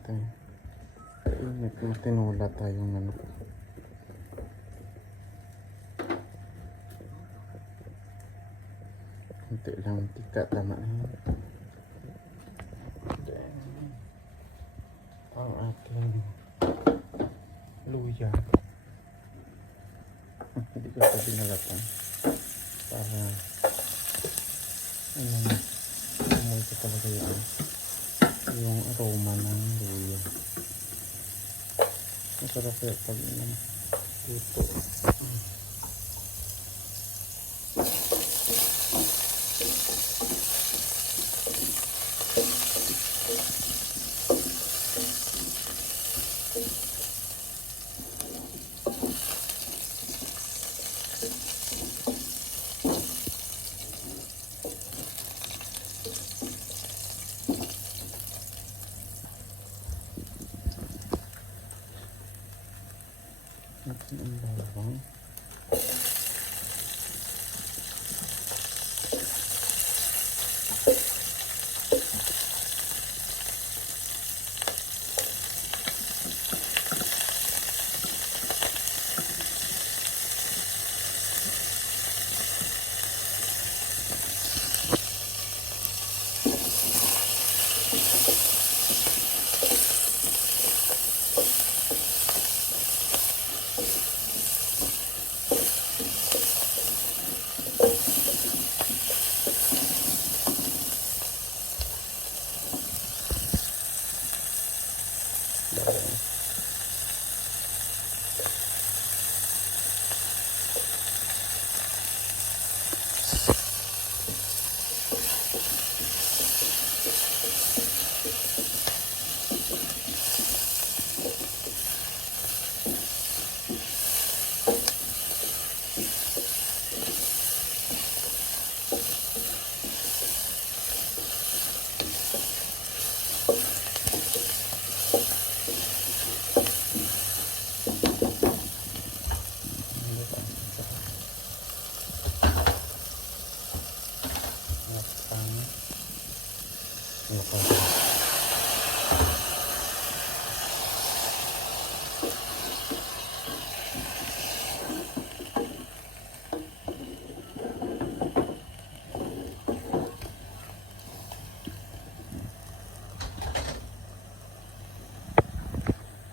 natin. Kainit na tinula tayong manok. Kunti lang tika, tama na yan. Then, ang ating luya. Hindi ko ito binalatan para amoy ko talaga yung aroma ng luya. Masarap kaya pag luto. Natin ang bawang.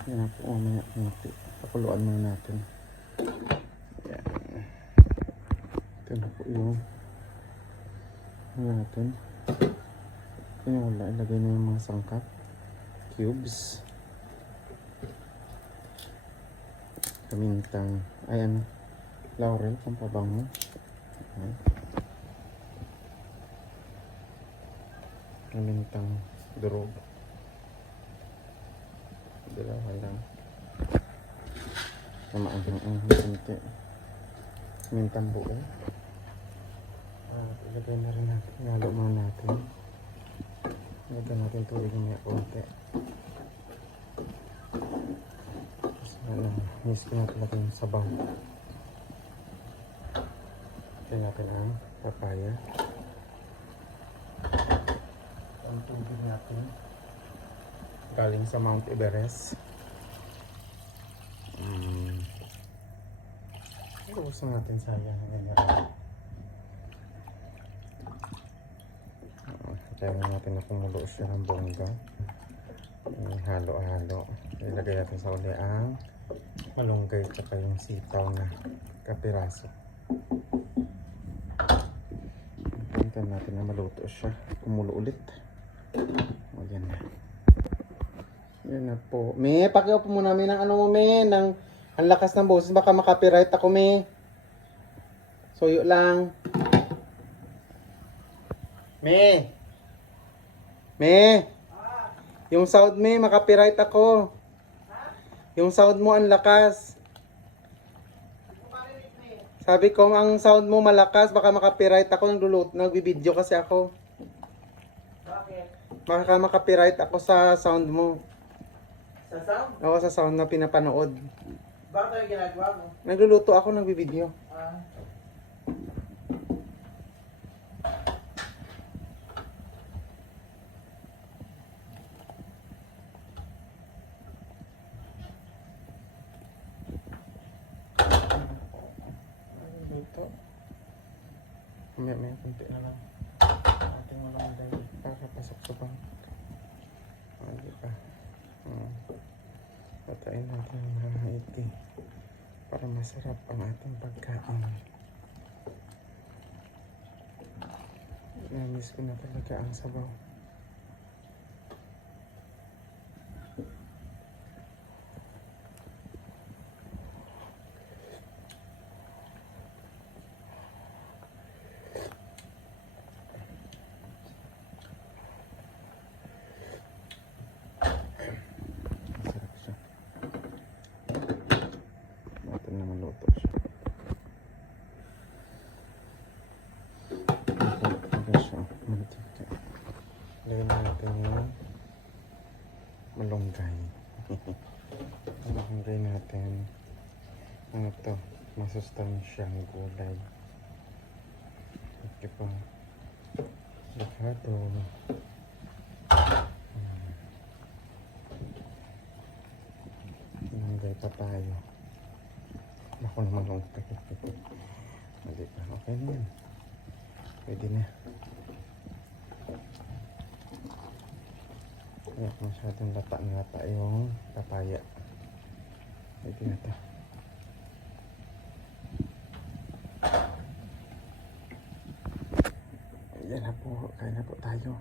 Yan na po, mamaya natin. Pakuluan muna natin. Yan. Ito na po yung natin. Yan wala, ilagay na yung mga sangkap. Cubes. Kamintang, ay ano, laurel, pampabango. Ayan. Kamintang durog. Dalawa lang. Namaanghang kunti. Mintang buo. Ilagay na rin natin. Halo muna natin. Ilagay natin tubig niya kunti. Miss ko natin natin yung sabaw. Ilagay natin ang papaya. Ang tubig natin galing sa Mount Everest. Gusto natin sayang ganyan. Kaya natin na kumulo siya ng bongga. Halo-halo. Ilagay natin sa uli ang malunggay tsaka yung sitaw na kapiraso. Hintayin natin na maluto siya. Kumulo ulit. O yan na. Yan na po. Me, pakiupo mo namin ng ano mo, me. Ng ang lakas ng boses. Baka makapiright ako, me. Suyo lang. Me. Me. Yung sound, me. Makapiright ako. Yung sound mo ang lakas. Sabi ko, ang sound mo malakas. Baka makapiright ako. Nagbibideo kasi ako. Bakit? Baka makapiright ako sa sound mo. Sa sound? Oo, sa sound na pinapanood. Bakit tayo ginagawa mo? Nagluluto ako, nagbibideo. ito. May kunti na lang. Ating malambay para pasok sa bang. Di ba? Patayin natin ang mga iti para masarap ang ating pagkain. Namiss ko na talaga ang sabaw. Masarap siya. Natin na maluto siya. Okay siya. Maluto siya. Lagyan natin yung malunggay. Malunggay natin. Ano to? Masustansyang gulay. Okay pa. Avocado. Malunggay pa tayo. Ako naman malunggay. Hindi pa. Okay na yan. Pwede na. Kaya masyadong lata-ngata yung papaya. Pwede na ito. Ayan na po. Kaya na po tayo.